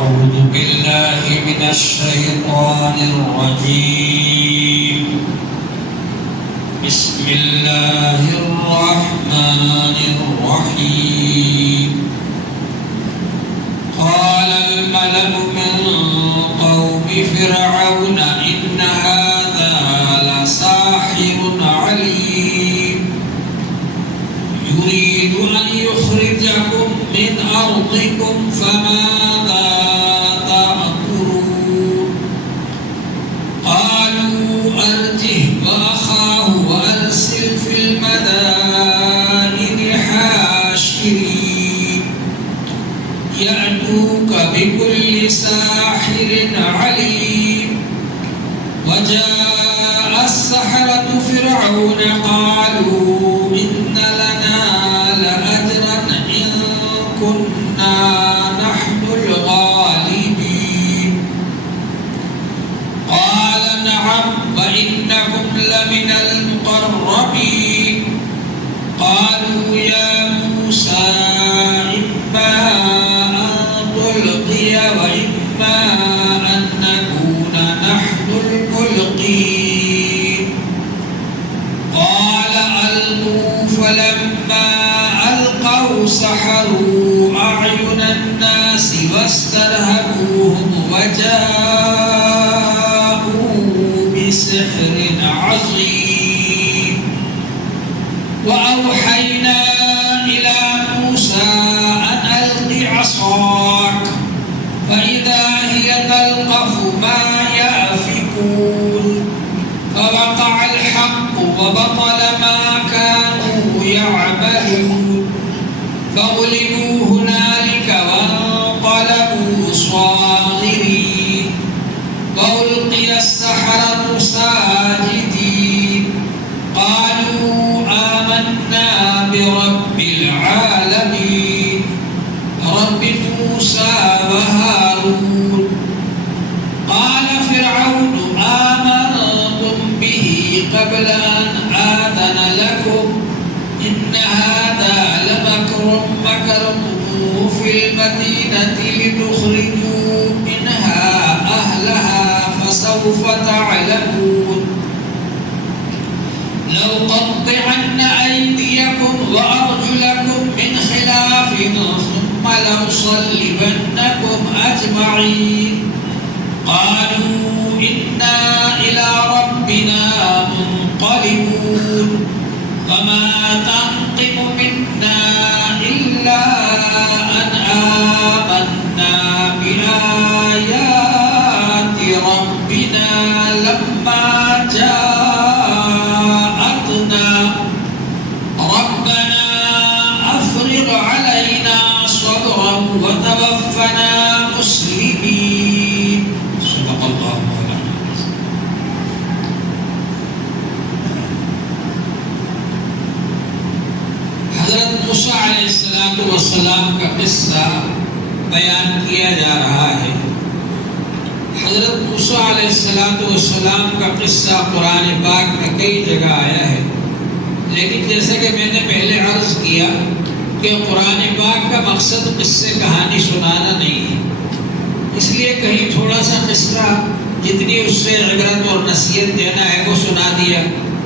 أعوذ بالله من الشيطان الرجيم. بسم الله الرحمن الرحيم. قال الملأ من قوم فرعون إن هذا لساحر عليم يريد أن يخرجكم من أرضكم فماذا تأمرون. قالوا أرجه وأخاه وأرسل في المدائن حاشرين يأتوك بكل ساحر عليم. وجاء السحرة فرعون قالوا إن لنا لأجرا إن كنا نحن الغالبين. قال نعم وإنكم لمن المقربين. قالوا يا موسى إما أن تلقي وإما أن نكون نحن الملقين. قال ألقوا فلما ألقوا سحروا أعين الناس واسترهبوهم وجاءوا بسحر عظيم. وأوحينا إلى موسى أن ألق عصاك فإذا هي تلقف ما يأفكون. فوقع الحق وبطل ما كانوا يعملون. فغلبوا هنالك وانقلبوا صاغرين. وألقي السحرة ساجدين قالوا آمنا برب العالمين رب موسى وهارون. قال فرعون آمنتم به قبل أن آذن لكم إن هذا لمكر مكرتموه في المدينة لتخرجوا منها أهلها فسوف تعلمون. لأقطعن أيديكم وأرجلكم من خلاف ثم لأصلبنكم أجمعين. قالوا إنا إلى ربنا منقلبون. وما تنقم منا إلا أن آمنا بآيات ربنا لما جاءتنا. ربنا أفرغ علينا صبرا وتوفنا مسلمين. صدق الله مولانا. حضرت موسیٰ علیہ السلام کا قصہ بیان کیا جا رہا ہے. حضرت موسیٰ علیہ السلام کا قصہ قرآن پاک میں کئی جگہ آیا ہے، لیکن جیسا کہ میں نے پہلے عرض کیا کہ قرآن پاک کا مقصد قصے کہانی سنانا نہیں ہے. اس لیے کہیں تھوڑا سا قصہ جتنی اس سے عبرت اور نصیحت دینا ہے وہ سنا دیا،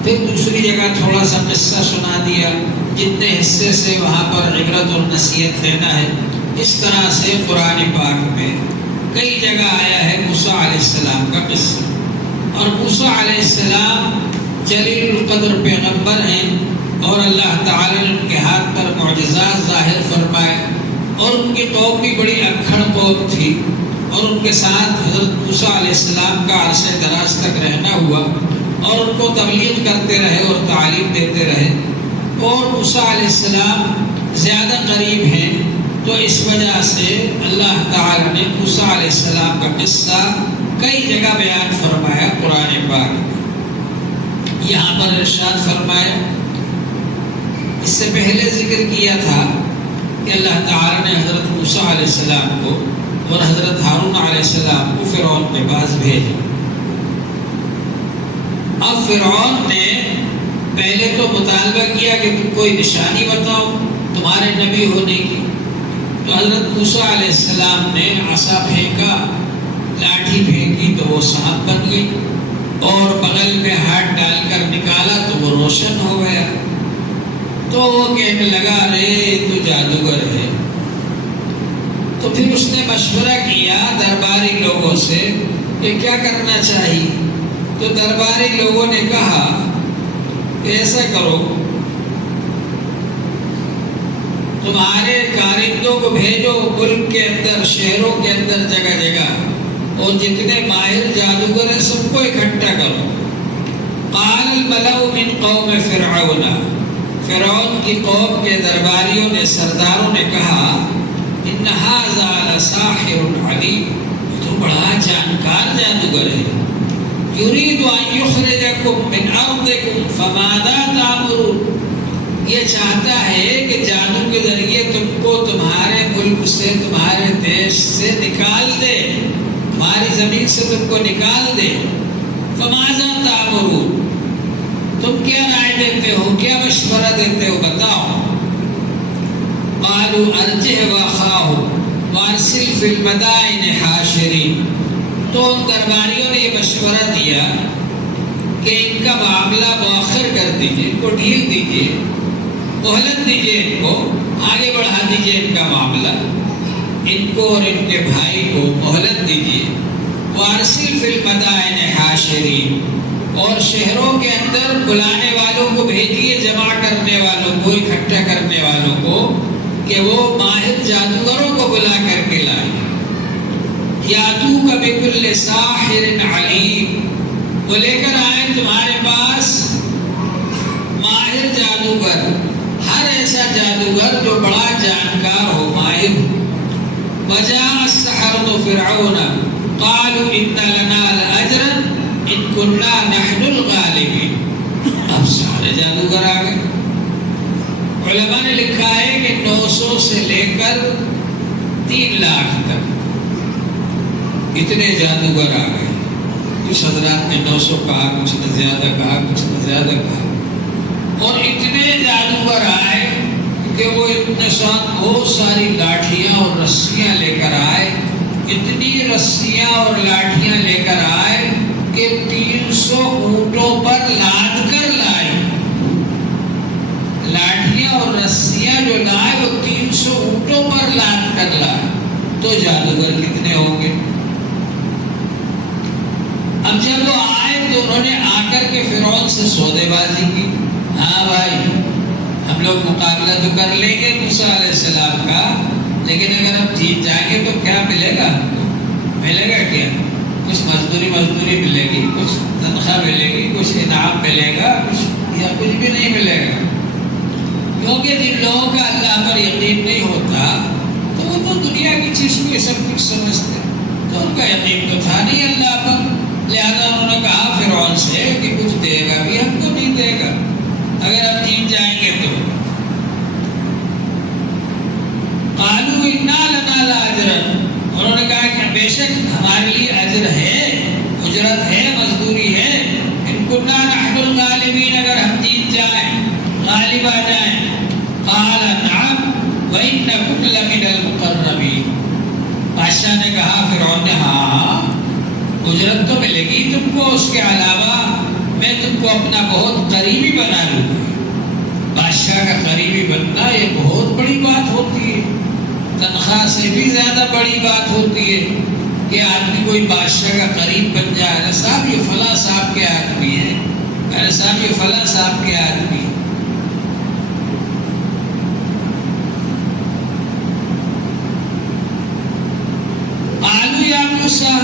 پھر دوسری جگہ تھوڑا سا قصہ سنا دیا جتنے حصے سے وہاں پر عبرت اور نصیحت دینا ہے. اس طرح سے قرآن پاک میں کئی جگہ آیا ہے موسیٰ علیہ السلام کا قصہ. اور موسیٰ علیہ السلام جلیل القدر پیغمبر ہیں اور اللہ تعالیٰ نے ان کے ہاتھ پر معجزات ظاہر فرمائے. اور ان کی قوم بھی بڑی اکھڑ قوم تھی اور ان کے ساتھ حضرت موسیٰ علیہ السلام کا عرصہ دراز تک رہنا ہوا اور ان کو تبلیغ کرتے رہے اور تعلیم دیتے رہے. اور موسیٰ علیہ السلام زیادہ قریب ہیں تو اس وجہ سے اللہ تعالیٰ نے موسیٰ علیہ السلام کا قصہ کئی جگہ بیان فرمایا قرآن پاک. یہاں پر ارشاد فرمایا، اس سے پہلے ذکر کیا تھا کہ اللہ تعالیٰ نے حضرت موسیٰ علیہ السلام کو اور حضرت ہارون علیہ السلام کو فرعون کے پاس بھیجا. اب فرعون نے پہلے تو مطالبہ کیا کہ تم کوئی نشانی بتاؤ تمہارے نبی ہونے کی. تو حضرت موسیٰ علیہ السلام نے عصا پھینکا، لاٹھی پھینکی تو وہ سانپ بن گئی، اور بغل میں ہاتھ ڈال کر نکالا تو وہ روشن ہو گیا۔ تو وہ کہنے لگا ارے تو جادوگر ہے۔ تو پھر اس نے مشورہ کیا درباری لوگوں سے کہ کیا کرنا چاہیے۔ تو درباری لوگوں نے کہا کہ ایسا کرو، تمہارے کارندوں کو بھیجو ملک کے اندر، شہروں کے اندر، جگہ جگہ، اور جتنے ماہر جادوگر ہیں سب کو اکٹھا کرو۔ قال الملأ من قوم فرعون، فرعون کی قوم کے درباریوں نے، سرداروں نے کہا ان ھذا لساحر علیم، تو بڑا جانکار جادوگر ہے۔ یرید ان یخرجکم من ارضکم فماذا تأمرون، یہ چاہتا ہے کہ جادو کے ذریعے تم کو تمہارے ملک سے، تمہارے دیش سے نکال دے، تمہاری زمین سے تم کو نکال دے۔ فماذا تأمرون، تم کیا رائے دیتے ہو، کیا مشورہ دیتے ہو، بتاؤ۔ قالوا ارجع واخاه وارسل في المدائن حاشرین، تو ان درباریوں نے یہ مشورہ دیا کہ ان کا معاملہ مؤخر کر دیجیے، ان کو ڈھیل دیجیے، مہلت دیجیے، ان کو آگے بڑھا دیجیے، ان کا معاملہ، ان کو اور ان کے بھائی کو مہلت دیجیے۔ وارسل فی المدائن حاشرین، اور شہروں کے اندر بلانے والوں کو بھیجیے، جمع کرنے والوں کو، اکٹھا کرنے والوں کو، کہ وہ ماہر جادوگروں کو بلا کر کے لائیں۔ یاتوک بکل ساحر علیم، وہ لے کر آئے تمہارے پاس ماہر جادوگر، ہر ایسا جادوگر جو بڑا جانکار ہو، ماہر ہو۔ وجاء السحرة فرعون قالوا ان لنا لاجرا ان كنا نحن الغالبین، اب سارے جادوگر آ گئے۔ علماء نے لکھا ہے کہ 900 سے لے کر 3 لاکھ تک اتنے جادوگر آ گئے۔ کچھ حضرات نے 900 کہا، کچھ نے زیادہ کہا، کچھ نے زیادہ کہا، اور اتنے جادوگر آئے کہ وہ اتنے ساتھ بہت ساری لاٹھیاں اور رسیاں لے کر آئے، اتنی رسیاں اور لاٹھیاں لے کر آئے کہ 300 اونٹوں پر لاد کر لائے۔ لاٹھیاں اور رسیاں جو لائے وہ 300 اونٹوں پر لاد کر لائے، تو جادوگر کتنے ہوں گے؟ اب جب وہ آئے تو انہوں نے آ کر کے فرعون سے سودے بازی کی، ہاں بھائی ہم لوگ مقابلہ تو کر لیں گے موسیٰ علیہ السلام کا، لیکن اگر ہم جیت جائیں گے تو کیا ملے گا؟ ملے گا کیا؟ کچھ مزدوری ملے گی، کچھ تنخواہ ملے گی، کچھ انعام ملے گا، کچھ یا کچھ بھی نہیں ملے گا۔ کیونکہ جن لوگوں کا اللہ پر یقین نہیں ہوتا تو وہ تو دنیا کی چیز کو سب کچھ سمجھتے، تو ان کا یقین تو تھا نہیں اللہ پر، لہذا انہوں نے کہا فرعون سے کہ کچھ دے گا بھی، ہم کو نہیں دے گا اگر ہم جیت جائیں گے تو۔ قالوا انا لنا لاجرا، انہوں نے کہا کہ بے شک ہمارے لیے اجر ہے، اجرت ہے، مزدوری ہے۔ ان كنا نحن الغالبین، اگر ہم جیت جائیں، غالب آ جائیں۔ قال نعم وانکم لمن المقربین، بادشاہ نے کہا، فرعون نے، ہاں اجرت تو ملے گی تم کو، اس کے علاوہ میں تم کو اپنا بہت قریبی بنا لوں گا۔ بادشاہ کا قریبی بننا یہ بہت بڑی بات ہوتی ہے، تنخواہ سے بھی زیادہ بڑی بات ہوتی ہے کہ آدمی کوئی بادشاہ کا قریب بن جائے۔ ارے صاحب یہ فلاں صاحب کے آدمی ہے، ارے صاحب یہ فلاں صاحب کے آدمی ہے۔ قالوا یا موسیٰ،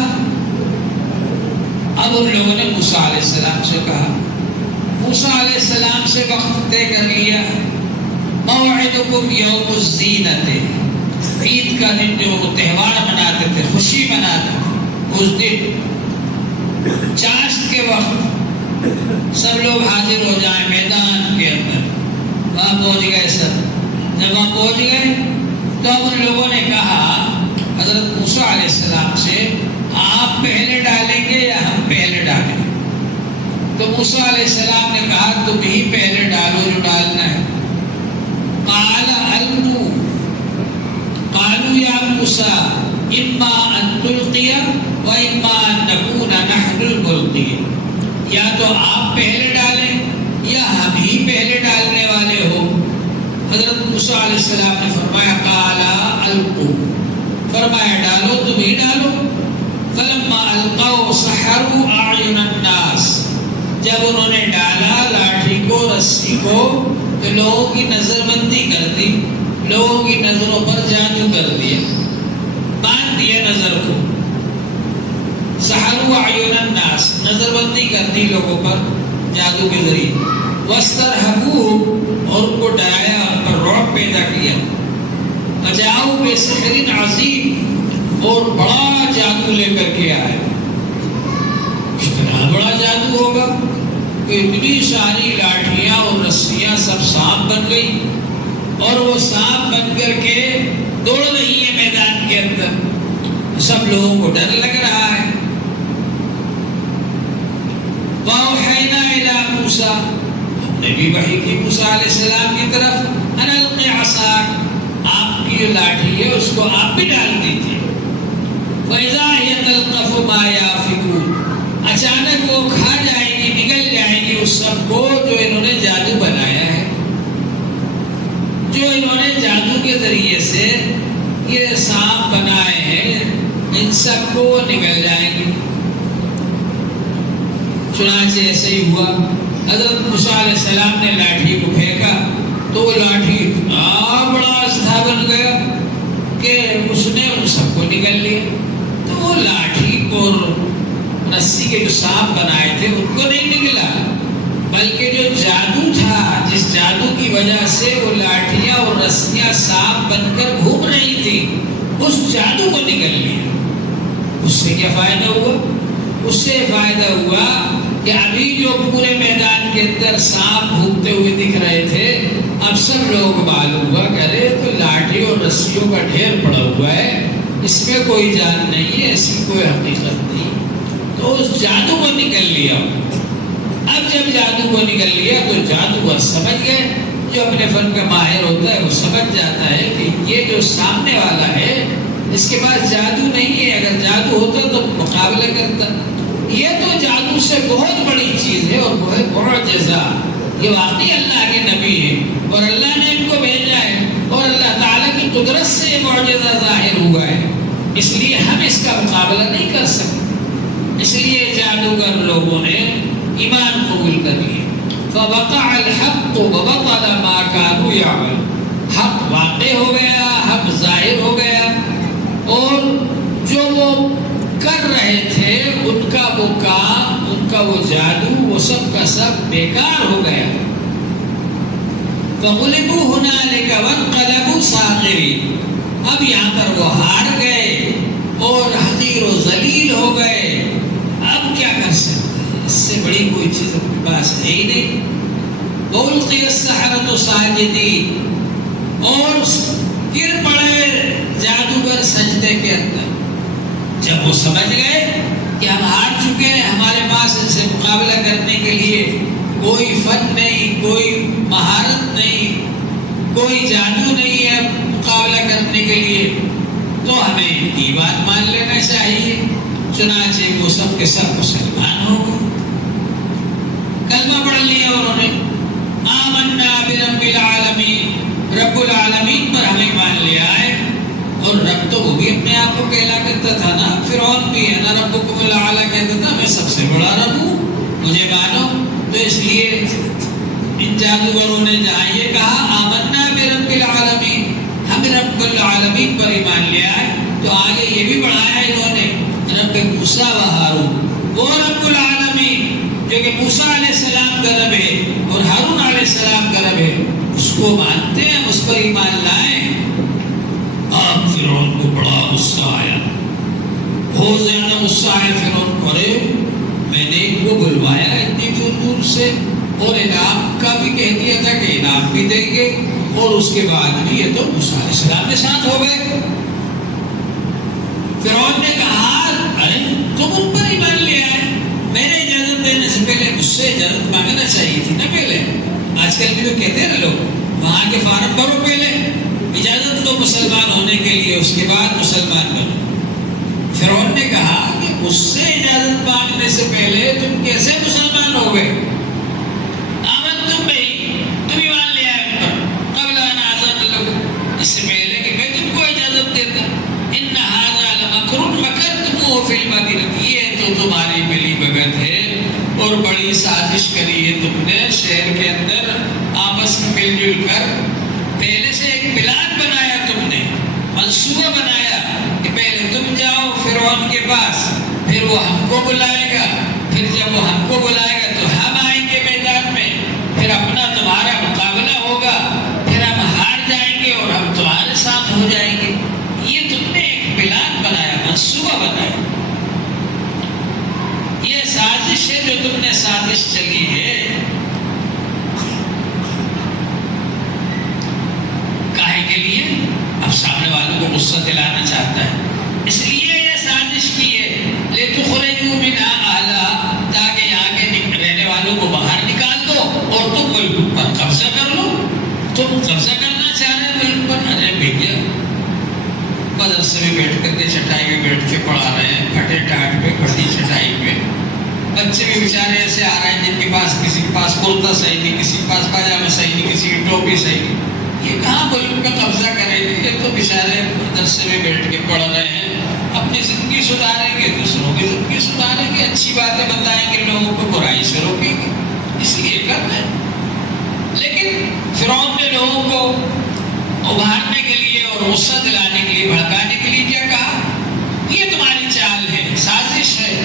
اب ان لوگوں نے موسیٰ علیہ السلام سے کہا، موسیٰ علیہ السلام سے وقت طے کر لیا، موعدکم یوم الزینت، عید کا دن جو وہ تہوار مناتے تھے، خوشی مناتے تھے، اس دن چاشت کے وقت سب لوگ حاضر ہو جائیں میدان کے اندر۔ وہاں پہنچ گئے سب، جب وہاں پہنچ گئے تو اب ان لوگوں نے کہا حضرت موسیٰ علیہ السلام سے، آپ پہلے ڈالیں گے یا ہم پہلے ڈالیں گے؟ تو موسیٰ علیہ السلام نے کہا تم ہی پہلے ڈالو جو ڈالنا ہے۔ قال القوا، قال موسیٰ اما ان تلقی و اما ان نکون نحن الملقی، یا تو آپ پہلے ڈالیں یا ہم ہی پہلے ڈالنے والے ہو۔ حضرت موسیٰ علیہ السلام نے فرمایا قال القوا، فرمایا ڈالو، تم ہی ڈالو۔ فلما القوا سحروا اعین الناس، جب انہوں نے ڈالا لاٹھی کو، رسی کو، تو لوگوں کی نظر بندی کر دی، لوگوں کی نظروں پر جادو کر دیا، باندھ دیا نظر کو۔ سحروا اعین الناس، نظر بندی کر دی لوگوں پر جادو کے ذریعے۔ واسترهبوهم، اور ان کو ڈرایا، ان پر رعب پیدا کیا۔ وجاؤوا بسحر عظیم، اور بڑا جادو لے کر کے آئے۔ اتنا بڑا جادو ہوگا کہ اتنی ساری لاٹھیاں اور رسیاں سب سانپ بن گئی، اور وہ سانپ بن کر کے دوڑ رہی ہے میدان کے اندر، سب لوگوں کو ڈر لگ رہا ہے۔ وَأَوْحَيْنَا إِلَىٰ مُوسَىٰ، ہم نے بھی وحی کی موسیٰ علیہ السلام کی طرف، أَنْ أَلْقِ عَصَاكَ، آپ کی جو لاٹھی ہے اس کو آپ بھی ڈال دیجیے۔ فَإِذَا هِيَ تَلْقَفُ مَا يَأْفِكُونَ، اچانک وہ کھا جائے گی، نگل جائے گی اس سب کو جو انہوں نے جادو بنایا ہے، جو انہوں نے جادو کے ذریعے سے یہ سانپ بنائے ہیں، ان سب کو وہ نگل جائیں گی۔ چنانچہ ایسے ہی ہوا۔ حضرت موسیٰ علیہ السلام نے لاٹھی کو پھینکا تو وہ لاٹھی اتنا بڑا اژدھا بن گیا کہ اس نے ان سب کو نگل لیا۔ تو وہ لاٹھی کو رسی کے جو سانپ بنائے تھے ان کو نہیں نگلا، بلکہ جو جادو تھا، جس جادو کی وجہ سے وہ لاٹھیاں اور رسیاں سانپ بن کر گھوم رہی تھی، اس جادو کو نگل لیا۔ اس سے کیا فائدہ ہوا؟ اس سے فائدہ ہوا کہ ابھی جو پورے میدان کے اندر سانپ گھومتے ہوئے دکھ رہے تھے، اب سب لوگوں کو معلوم ہوا کہ ارے تو لاٹھی اور رسیوں کا ڈھیر پڑا ہوا ہے، اس میں کوئی جان نہیں ہے، ایسی کوئی حقیقت نہیں۔ تو اس جادو کو نکل لیا۔ اب جب جادو کو نکل لیا تو جادوگر سمجھ گئے، جو اپنے فن کا ماہر ہوتا ہے وہ سمجھ جاتا ہے کہ یہ جو سامنے والا ہے اس کے پاس جادو نہیں ہے، اگر جادو ہوتا تو مقابلہ کرتا۔ یہ تو جادو سے بہت بڑی چیز ہے اور بہت معجزہ، یہ واقعی اللہ کے نبی ہیں اور اللہ نے ان کو بھیجا ہے، اور اللہ تعالیٰ کی قدرت سے یہ معجزہ ظاہر ہوا ہے، اس لیے ہم اس کا مقابلہ نہیں کر سکتے۔ اس لیے جادوگر لوگوں نے ایمان قبول کر لیے۔ فَوَقَعَ الْحَقُّ وَبَطَلَ مَا كَانُوا يَعْمَلُونَ، حق واقع ہو گیا، حق ظاہر ہو گیا، اور جو وہ کر رہے تھے ان کا وہ کام، ان کا وہ جادو، وہ سب کا سب بیکار ہو گیا۔ فَغُلِبُوا هُنَالِكَ وَانقَلَبُوا صَاغِرِينَ، اب یہاں پر وہ ہار گئے اور حقیر و ذلیل ہو گئے۔ اب کیا کر سکتے ہیں؟ اس سے بڑی کوئی چیز اپنے پاس ہے ہی نہیں۔ وَأُلْقِيَ السَّحَرَةُ سَاجِدِينَ، اور گر پڑے جادوگر سجدے کے اندر۔ جب وہ سمجھ گئے کہ ہم ہار چکے ہیں، ہمارے پاس ان سے مقابلہ کرنے کے لیے کوئی فن نہیں، کوئی مہارت نہیں، کوئی جادو نہیں ہے مقابلہ کرنے کے لیے، تو ہمیں ان کی بات مان لینا چاہیے۔ چنانچہ وہ سب کے سب مسلمان ہو گئے، کلمہ پڑھ لیا انہوں نے، آمنا برب العالمین، رب العالمین پر ہمیں مان لیا ہے۔ اور رب تو وہ بھی اپنے آپ کو کہلا کرتا تھا نا، فرعون بھی ہے نا، ربکم الاعلی کہتا تھا، میں سب سے بڑا رب ہوں، مجھے مانو۔ تو اس لیے ان جادوگروں نے جہاں یہ کہا آمنا برب العالمین، ہم رب العالمین پر ایمان لیا ہے، تو آگے یہ بھی بڑھایا انہوں نے رب موسیٰ و ہارون، وہ رب العالمین جو کہ موسیٰ علیہ السلام کا رب ہے اور ہارون علیہ السلام کا رب ہے، اس کو مانتے ہیں، اس پر ایمان لائیں۔ اب فرعون کو بڑا غصہ آیا، بہت زیادہ غصہ آیا فرعون کو، ارے میں نے ان کو بلوایا اتنی دور دور سے اور انعام کا بھی کہہ دیا تھا کہ انعام بھی دیں گے، اور اس کے بعد بھی یہ تو موسیٰ علیہ السلام کے ساتھ ہو گئے۔ فرعون نے کہا ارے تم ان پر ایمان لے آئے، میرے اجازت دینے سے پہلے مجھ سے اجازت مانگنا چاہیے تھی نا پہلے۔ آج کل بھی تو کہتے ہیں نا لوگ، وہاں کے فارم بھرو پہلے، اجازت دو مسلمان ہونے کے لیے اس کے بعد مسلمان بنو۔ فرعون نے کہا کہ اس سے اجازت مانگنے سے پہلے تم کیسے مسلمان ہو گئے؟ آمنتم بہی، تم ایمان لے آئے ان پر، قبل ان آذن لکم، اس سے پہلے کہ میں تم کو اجازت دیتا۔ ان ھذا لمکر مکرتموہ فی المدینہ، یہ تو تمہاری ملی بھگت ہے اور بڑی سازش کری ہے تم نے شہر کے اندر آپس میں مل جل کر۔ پہلے سے ایک پلان بنایا تم نے، منصوبہ بنایا کہ پہلے تم جاؤ فرعون کے پاس، پھر وہ ہم کو بلائے گا، پھر جب وہ ہم کو بلائے گا تو ہم آئیں گے میدان میں، پھر اپنا تمہارا مقابلہ ہوگا، پھر ہم ہار جائیں گے اور ہم تمہارے ساتھ ہو جائیں گے۔ یہ تم نے ایک پلان بنایا، منصوبہ بنایا۔ یہ سازش ہے جو تم نے سازش چلی ہے۔ کاہے کے لیے؟ اب سامنے والوں کو غصہ دلانا چاہتا ہے، اس لیے یہ سازش کی ہے۔ لِتُخْرِجُوا مِنْهَا أَهْلَهَا، تاکہ یہاں کے رہنے والوں کو باہر نکال دو اور تم ملک پر قبضہ کر لو۔ تم قبضہ کرنا چاہ رہے ملک پر؟ ارے بھیا، مدرسے میں بیٹھ کر کے چٹائی میں بیٹھ کے پڑھا رہے ہیں، پھٹے ٹاٹ پہ، پھٹی چٹائی پہ۔ بچے بھی بیچارے ایسے آ رہے ہیں جن کے پاس کسی کے پاس کرتا صحیح نہیں، کسی کے پاس پاجامہ صحیح نہیں، کسی کی ٹوپی صحیح نہیں۔ یہ کہاں ملک کا قبضہ کریں گے؟ یہ تو بیچارے مدرسے میں بیٹھ کے پڑھ رہے ہیں، اپنی زندگی سدھاریں گے، دوسروں کی زندگی سدھاریں گے، اچھی باتیں بتائیں گے، لوگوں کو برائی سے روکیں گے، اس لیے کر رہے ہیں۔ لیکن فرعون نے لوگوں کو ابھارنے کے لیے اور غصہ دلانے کے لیے، بھڑکانے کے لیے کیا کہا؟ یہ تمہاری چال ہے، سازش ہے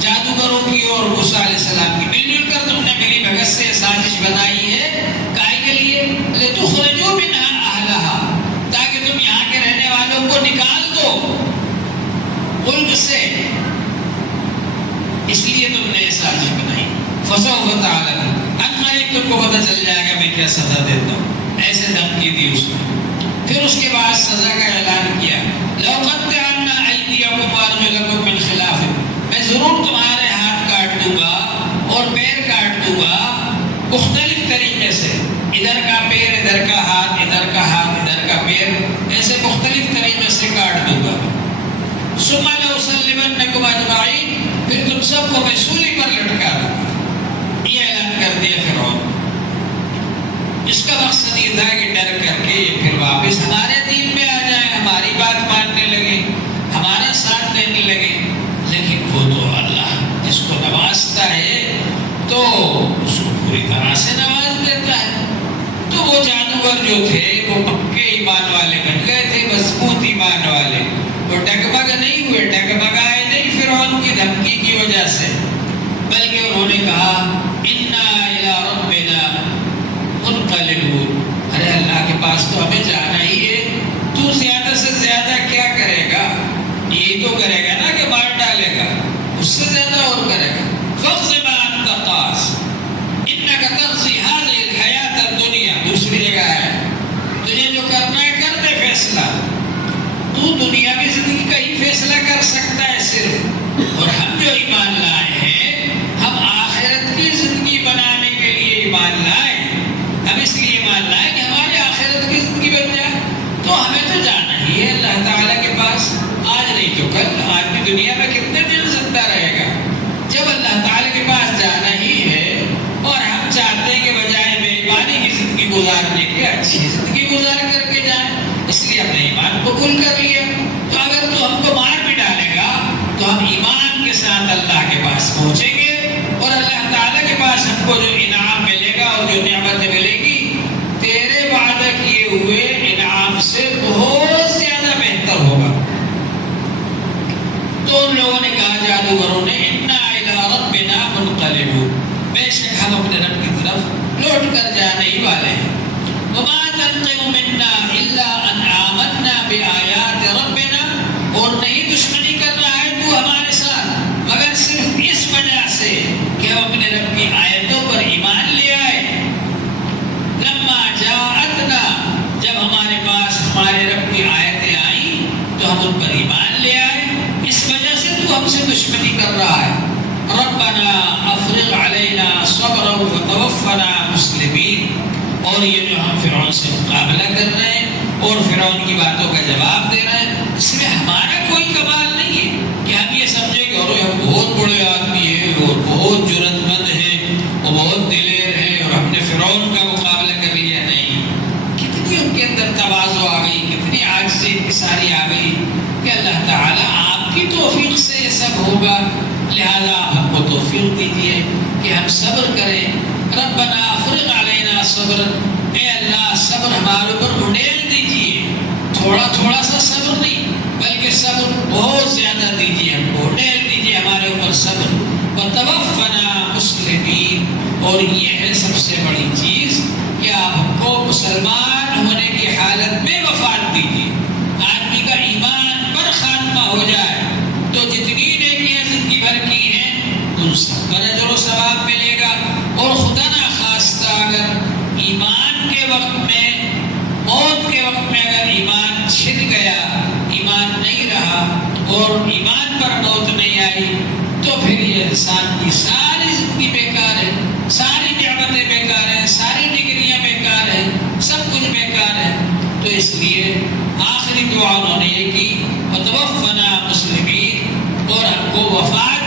جادوگروں کی اور موسیٰ علیہ السلام کی، مل جل کر تم نے ملی بھگت سے سازش بنائی ہے۔ کائے کے لیے؟ لِتُخْرِجُوا مِنْهَا أَهْلَهَا، تاکہ تم یہاں کے رہنے والوں کو نکال دو ملک سے، اس لیے تم نے سازش بنائی۔ فَسَوْفَ تَعْلَمُونَ، اب تم کو پتہ چل جائے گا میں کیا سزا دیتا ہوں۔ ایسے دھمکی دی اس نے۔ پھر اس کے بعد سزا کا اعلان کیا، لَأُقَطِّعَنَّ أَيْدِيَكُمْ وَأَرْجُلَكُمْ مِنْ خِلَافٍ، میں ضرور تمہارے ہاتھ کاٹ دوں گا اور پیر کاٹ دوں گا مختلف طریقے سے، ادھر کا پیر، ادھر کا ہاتھ، ادھر کا ہاتھ، ادھر کا پیر، ایسے مختلف طریقے سے کاٹ دوں گا۔ ثُمَّ لَأُصَلِّبَنَّكُمْ أَجْمَعِينَ، پھر تم سب کو میں سولی پر لٹکا دوں گا۔ یہ اعلان کر دیا فرعون۔ اس کا مقصد یہ تھا کہ ڈر کر کے یہ پھر واپس ہمارے دین میں آ جائیں، ہماری بات ماننے لگے، ہمارا ساتھ دینے لگے۔ لیکن وہ تو اللہ جس کو نوازتا ہے تو اس کو پوری طرح سے نواز دیتا ہے۔ تو وہ جادوگر جو تھے وہ پکے ایمان والے بن گئے تھے، مضبوط ایمان والے، وہ ڈگمگ نہیں ہوئے، ڈگمگائے نہیں فرعون کی دھمکی کی وجہ سے، بلکہ انہوں نے کہا اِنَّا إِلَىٰ رَبِّنَا مُنْقَلِبُونَ، ارے اللہ کے پاس تو ہمیں جانا ہی ہے، تو زیادہ سے زیادہ کیا کرے گا؟ یہ تو کرے گا نا کہ مار ڈالے گا، اس سے زیادہ اور کرے گا۔ فَاقْضِ مَا أَنْتَ قَاضٍ إِنَّكَ تَقْضِي هَٰذِهِ الْحَيَاةَ الدُّنْيَا، دوسری جگہ ہے، تجھے جو کرنا ہے کر دے فیصلہ، تو دنیا کی زندگی کا ہی فیصلہ کر سکتا ہے صرف، اور ہم جو ایمان لائے ہیں ہم آخرت کی زندگی بنانے کے لیے ایمان لائے، ہم اس لیے ایمان لائے کہ ہماری آخرت کی زندگی بن جائے، تو ہمیں تو جانا ہی ہے اللہ تعالیٰ کے پاس، آج نہیں تو کل، آدمی دنیا میں کتنے دن زندہ رہے گا؟ جب اللہ تعالیٰ کے پاس جانا ہی ہے اور ہم چاہتے ہیں کہ بجائے بے ایمانی کی زندگی گزارنے کے اچھی زندگی گزار کر کے جائیں، اس لیے ہم نے ایمان قبول کر لیا۔ تو اگر تو ہم کو مار بھی ڈالے گا تو ہم ایمان کے ساتھ اللہ کے پاس پہنچیں گے، اور اللہ تعالیٰ کے پاس ہم کو جو انعام ملے گا اور جو نعمت ملے گی تیرے وعدہ کیے ہوئے انعام سے بہت زیادہ بہتر ہوگا۔ تو ان لوگوں نے کہا، جادوگروں نے، اِنَّا إِلَىٰ رَبِّنَا مُنْقَلِبُونَ، بے شک ہم اپنے رب کی طرف لوٹ کر جانے ہی والے ہیں۔ وَمَا تَنْقِمُ مِنَّا إِلَّا أَنْ آمَنَّا بِآيَاتِ رَبِّنَا، اور نہیں دشمنی کر رہا ہے تو ہمارے ساتھ مگر صرف اس وجہ سے کہ ہم اپنے رب کی آیتوں پر ایمان لے آئے۔ لَمَّا جَاءَتْنَا، جب ہمارے پاس ہمارے رب کی آیتیں آئیں تو ہم ان پر ایمان لے آئے، اس وجہ سے تو ہم سے دشمنی کر رہا ہے۔ ربنا افرغ علینا صبرا وتوفنا مسلمین، اور یہ جو ہم فرعون سے مقابلہ کر رہے ہیں اور فرعون کی باتوں کا جواب دے رہا ہے. اس میں ہمارا کوئی کمال نہیں ہے کہ ہم یہ سمجھیں کہ اور ہم بہت بڑے آدمی ہیں اور بہت جرأت مند ہیں اور بہت دلیر ہیں اور ہم نے فرعون کا مقابلہ کر لیا. نہیں، کتنی ان کے اندر تواضع آ گئی، کتنی عاجزی انکساری آ گئی کہ اللہ تعالیٰ آپ کی توفیق سے یہ سب ہوگا، لہذا آپ ہم کو توفیق دیجیے کہ ہم صبر کریں. ربنا افرغ علینا صبر، اے اللہ صبر ہمارے اوپر اڈیل دیجیے، تھوڑا تھوڑا سا صبر نہیں بلکہ صبر بہت زیادہ دیجیے، ہم کو اڈیل دیجیے ہمارے اوپر صبر. وتوفنا مسلمین، اور یہ ہے سب سے بڑی چیز کہ آپ ہم کو مسلمان ہونے کی حالت میں وفات دیجیے. آدمی کا ایمان پر خاتمہ ہو جائے تو جتنی نیکیاں زندگی بھر کی ہیں ان سب پر اجر و ثواب ملے گا. اور خدا نخواستہ اگر ایمان کے وقت میں، موت کے وقت میں اگر ایمان چھن گیا، ایمان نہیں رہا اور ایمان پر موت نہیں آئی تو پھر یہ انسان کی ساری زندگی بیکار ہے، ساری نعمتیں بیکار ہیں، ساری ڈگریاں بیکار ہیں، سب کچھ بیکار ہے. تو اس لیے آخری دعا انہوں نے یہ کی وتوفنا مسلمین، اور ہم کو وفات